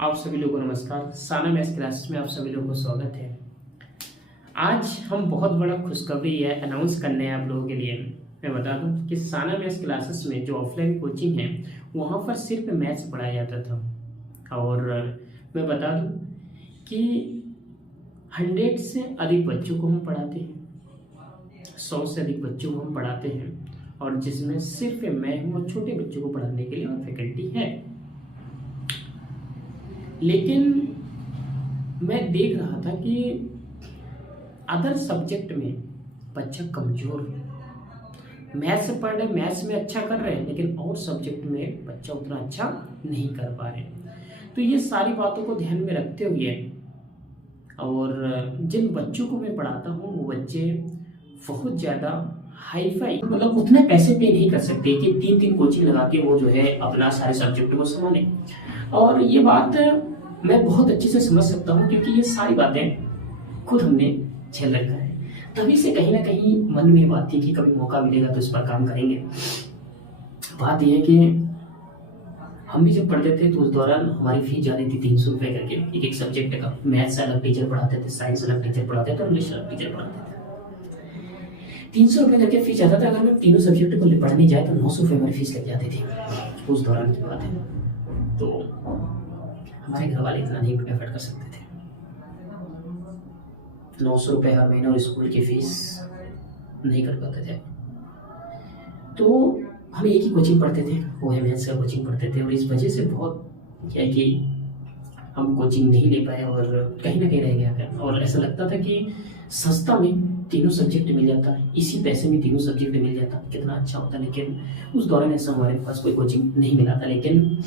आप सभी लोगों को नमस्कार। साना मैथ्स क्लासेस में आप सभी लोगों को स्वागत है। आज हम बहुत बड़ा खुशखबरी है अनाउंस करने हैं आप लोगों के लिए। मैं बता दूं कि साना मैथ्स क्लासेस में जो ऑफलाइन कोचिंग है वहाँ पर सिर्फ मैथ्स पढ़ाया जाता था, और मैं बता दूं कि 100 से अधिक बच्चों को हम पढ़ाते हैं, 100 से अधिक बच्चों को हम पढ़ाते हैं, और जिसमें सिर्फ मैं हूँ और छोटे बच्चों को पढ़ाने के लिए और फैकल्टी है। लेकिन मैं देख रहा था कि अदर सब्जेक्ट में बच्चा कमजोर है। मैथ्स पढ़ रहे, मैथ्स में अच्छा कर रहे हैं, लेकिन और सब्जेक्ट में बच्चा उतना अच्छा नहीं कर पा रहे। तो ये सारी बातों को ध्यान में रखते हुए और जिन बच्चों को मैं पढ़ाता हूँ वो बच्चे बहुत ज़्यादा हाई फाई, मतलब उतने पैसे पे नहीं कर सकते कि 3-3 कोचिंग लगा के वो जो है अपना सारे सब्जेक्ट को संभालें। और ये बात मैं बहुत अच्छे से समझ सकता हूँ, क्योंकि ये सारी बातें खुद हमने झेल रखा है। तभी से कहीं ना कहीं मन में बात थी कि कभी मौका मिलेगा तो इस पर काम करेंगे। बात यह है कि हम भी जब पढ़ते थे तो उस दौरान हमारी फीस जाती थी 300 रुपये करके एक सब्जेक्ट का। मैथ्स अलग टीचर पढ़ाते थे, साइंस अलग टीचर पढ़ाते थे, इंग्लिश अलग टीचर पढ़ाते थे। 300 रुपये करके फीस जाता था। अगर मैं तीनों सब्जेक्ट को पढ़ने जाए तो 900 रुपये हमारी फीस लग जाती थी। उस दौरान की बात है। तो हमारे घर वाले इतना नहीं एफर्ट कर सकते थे। 900 रुपये हर महीने और स्कूल की फीस नहीं कर पाते थे। तो हम एक ही कोचिंग पढ़ते थे, वो है मैथ्स का कोचिंग पढ़ते थे। और इस वजह से बहुत क्या है कि हम कोचिंग नहीं ले पाए और कहीं ना कहीं रह गया। और ऐसा लगता था कि सस्ता में तीनों सब्जेक्ट मिल जाता, इसी पैसे में तीनों सब्जेक्ट मिल जाता, कितना अच्छा होता। लेकिन उस दौरान ऐसा हमारे पास कोई कोचिंग नहीं मिला था। लेकिन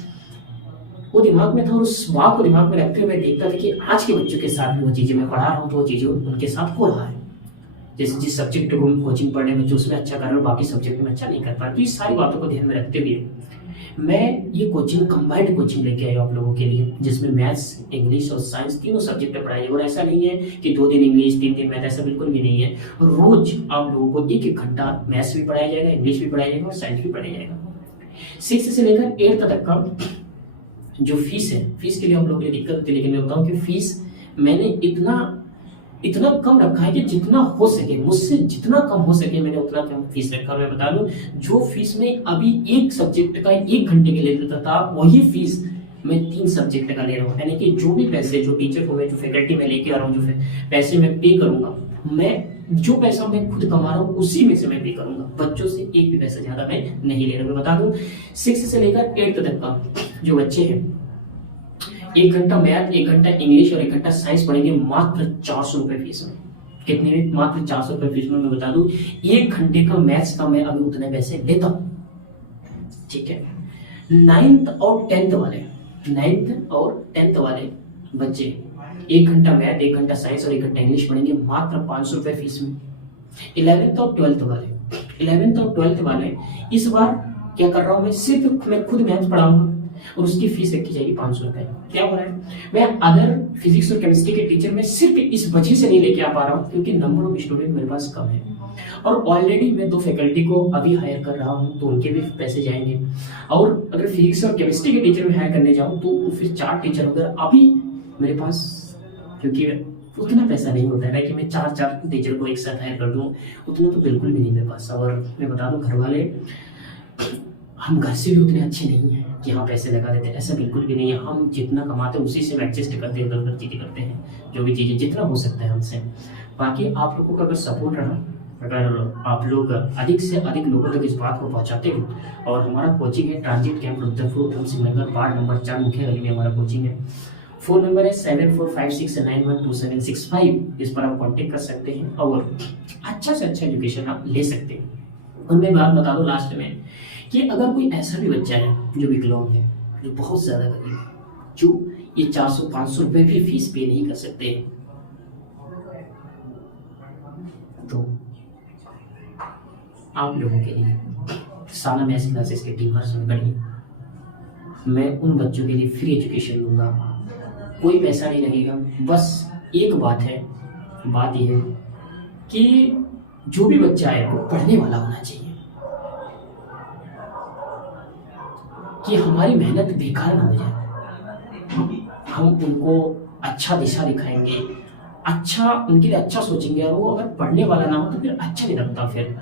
वो दिमाग में था और उस बात को दिमाग में रखते हुए मैं देखता था कि आज के बच्चों के साथ भी वो चीज़ें मैं पढ़ा रहा हूँ तो वो चीज़ें उनके साथ हो रहा है। जैसे जिस सब्जेक्ट को कोचिंग पढ़ने में जो उसमें अच्छा कर रहा है, बाकी सब्जेक्ट में अच्छा नहीं कर पा रहा। तो इस सारी बातों को ध्यान में रखते हुए मैं ये कोचिंग कंबाइंड कोचिंग लेके आया आप लोगों के लिए, जिसमें मैथ्स, इंग्लिश और साइंस तीनों सब्जेक्ट पढ़ाए। और ऐसा नहीं है कि 2 दिन इंग्लिश 3 दिन मैथ, ऐसा बिल्कुल भी नहीं है। रोज आप लोगों को 1-1 घंटा मैथ्स भी पढ़ाया जाएगा, इंग्लिश भी पढ़ाया जाएगा और साइंस भी पढ़ाया जाएगा। 6 से लेकर 8 तक का जो फीस है, फीस के लिए हम लोग ये दिक्कत होती है। लेकिन मैं बताऊं कि फीस मैंने इतना कम रखा है कि जितना हो सके, मुझसे जितना कम हो सके मैंने उतना कम फीस रखा। और मैं बता दूं, जो फीस में अभी एक सब्जेक्ट का 1 घंटे के ले लेता था, वही फीस मैं 3 सब्जेक्ट का ले रहा हूँ। यानी कि जो भी पैसे जो टीचर को मैं जो फैकल्टी में लेके आ रहा हूँ, जो पैसे मैं पे करूंगा, मैं जो पैसा मैं खुद कमा रहा हूँ उसी में से मैं पे करूंगा। बच्चों से एक भी पैसा ज्यादा मैं नहीं ले रहा हूँ। मैं बता दूं, 6 से लेकर 8 तक का जो बच्चे हैं, 1 घंटा मैथ, 1 घंटा इंग्लिश और 1 घंटा साइंस पढ़ेंगे मात्र 400 रुपए फीस में। कितने में? मात्र 400 रुपए फीस में। मैं बता दूं, 1 घंटे का मैथ्स का मैं अभी उतने पैसे लेता हूं। ठीक है। 9th और 10th वाले बच्चे 1 घंटा मैथ, 1 घंटा साइंस और 1 घंटा इंग्लिश पढ़ेंगे मात्र 500 रुपए फीस में। 11th और 12th वाले इस बार क्या कर रहा हूं, मैं खुद मैथ्स पढ़ाऊंगा और उसकी फीस रखी जाएगी 500 रुपए। क्या हो रहा है, मैं अदर फिजिक्स और केमिस्ट्री के टीचर में सिर्फ इस वजह से नहीं लेके आ पा रहा हूँ क्योंकि नंबर ऑफ स्टूडेंट मेरे पास कम है। और ऑलरेडी मैं 2 फैकल्टी को अभी हायर कर रहा हूँ तो उनके भी पैसे जाएंगे। और अगर फिजिक्स और केमिस्ट्री के टीचर में हायर करने जाऊँ तो फिर 4 टीचर हो गए अभी मेरे पास, क्योंकि उतना पैसा नहीं होता है कि मैं 4 टीचर को एक साथ हायर कर दूँ, उतना तो बिल्कुल भी नहीं मेरे पास। और मैं बता दूँ, घर वाले हम घर से भी उतने अच्छे नहीं हैं कि हाँ पैसे लगा देते हैं, ऐसा बिल्कुल भी नहीं है। हम जितना कमाते हैं उसी से एडजस्ट करते हैं, उधर चीज़ें करते हैं, जो भी चीज़ें जितना हो सकता है हमसे। बाकी आप लोगों का अगर सपोर्ट रहा, अगर आप लोग अधिक से अधिक लोगों तक इस बात को पहुंचाते हो, और हमारा कोचिंग है transit camp Rudrapur Udham Singh Nagar, ward number 4 मुख्य गली में हमारा कोचिंग है। फ़ोन नंबर है 7456912765। इस पर आप कॉन्टेक्ट कर सकते हैं और अच्छा से अच्छा एजुकेशन आप ले सकते हैं। और मैं बात बता दूं लास्ट में कि अगर कोई ऐसा भी बच्चा है जो विकलांग है, जो बहुत ज़्यादा गरीब है, जो ये 400-500 रुपये भी फीस पे नहीं कर सकते, तो आप लोगों के लिए साना मैथ्स क्लासेस की टीम हर समय खड़ी है। मैं उन बच्चों के लिए फ्री एजुकेशन दूंगा, कोई पैसा नहीं लगेगा। बस एक बात है, बात यह है कि जो भी बच्चा है वो पढ़ने वाला होना चाहिए, कि हमारी मेहनत बेकार ना हो जाए। हम उनको अच्छा दिशा दिखाएंगे, अच्छा उनके लिए अच्छा सोचेंगे, और वो अगर पढ़ने वाला ना हो तो फिर अच्छा नहीं लगता। फिर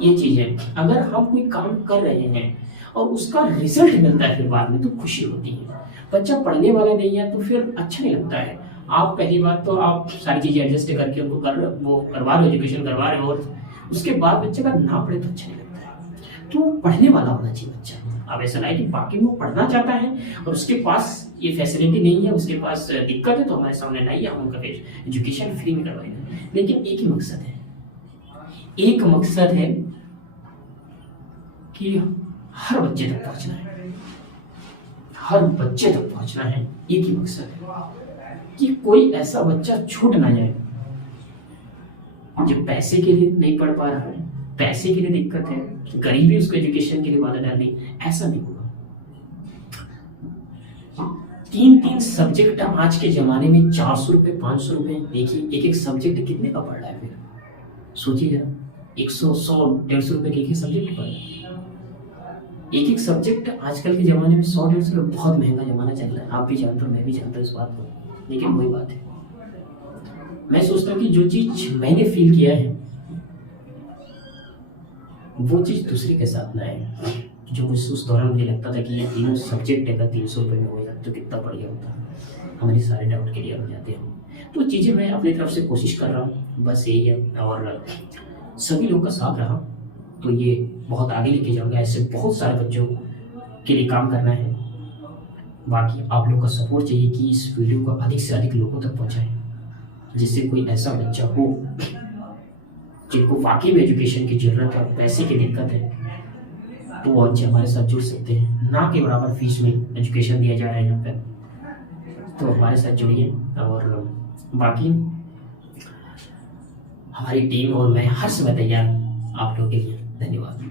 ये चीज़ है, अगर हम कोई काम कर रहे हैं और उसका रिजल्ट मिलता है फिर बाद में, तो खुशी होती है। बच्चा पढ़ने वाला नहीं है तो फिर अच्छा नहीं लगता है। आप पहली बात तो आप सारी चीज़ें एडजस्ट करके उनको वो करवा रहे हो, एजुकेशन करवा रहे हो, और उसके बाद बच्चे का ना पढ़े तो अच्छा नहीं लगता है। तो पढ़ने वाला होना चाहिए बच्चा। अब ऐसा नहीं कि बाकी वो पढ़ना चाहता है और उसके पास ये फैसिलिटी नहीं है, उसके पास दिक्कत है, तो हमारे सामने नहीं है, हम उनका फिर एजुकेशन फ्री में करवाएंगे। लेकिन एक ही मकसद है, एक मकसद है कि हर बच्चे तक पहुंचना है, हर बच्चे तक पहुंचना है। एक ही मकसद है कि कोई ऐसा बच्चा छूट ना जाए जो पैसे के लिए नहीं पढ़ पा रहा है, पैसे के लिए दिक्कत है, गरीबी उसको एजुकेशन के लिए बाधा डालनी, ऐसा नहीं होगा। 3-3 सब्जेक्ट आज के जमाने में 400 रुपए 500 रुपए, देखिए एक एक सब्जेक्ट कितने का पड़ रहा है। फिर सोचिए जरा, 100 100 150 रुपए के एक सब्जेक्ट पड़ रहा है। एक एक सब्जेक्ट आजकल के ज़माने में 100-150 रुपये, बहुत महंगा ज़माना चल रहा है। आप भी जानते हो, मैं भी जानता हूँ इस बात को। लेकिन वही बात है, मैं सोचता हूँ कि जो चीज़ मैंने फील किया है वो चीज़ दूसरे के साथ ना है। जो मुझे उस दौरान मुझे लगता था कि ये तीनों सब्जेक्ट अगर 300 रुपये में हो जाए तो कितना बढ़िया होता, हमारे सारे डाउट क्लियर हो जाते हैं। तो चीज़ें मैं अपनी तरफ से कोशिश कर रहा हूँ, बस यही है। और सभी लोगों का साथ रहा तो ये बहुत आगे लेके जाऊंगा। ऐसे बहुत सारे बच्चों के लिए काम करना है। बाकी आप लोग का सपोर्ट चाहिए कि इस वीडियो को अधिक से अधिक लोगों तक पहुंचाएं, जिससे कोई ऐसा बच्चा हो जिनको वाकई में एजुकेशन की ज़रूरत है, पैसे की दिक्कत है, तो वो अच्छे हमारे साथ जुड़ सकते हैं। ना के बराबर फीस में एजुकेशन दिया जा रहा है यहाँ पर, तो हमारे साथ जुड़िए। और बाकी हमारी टीम और मैं हर समय तैयार आप लोगों के लिए। धन्यवाद।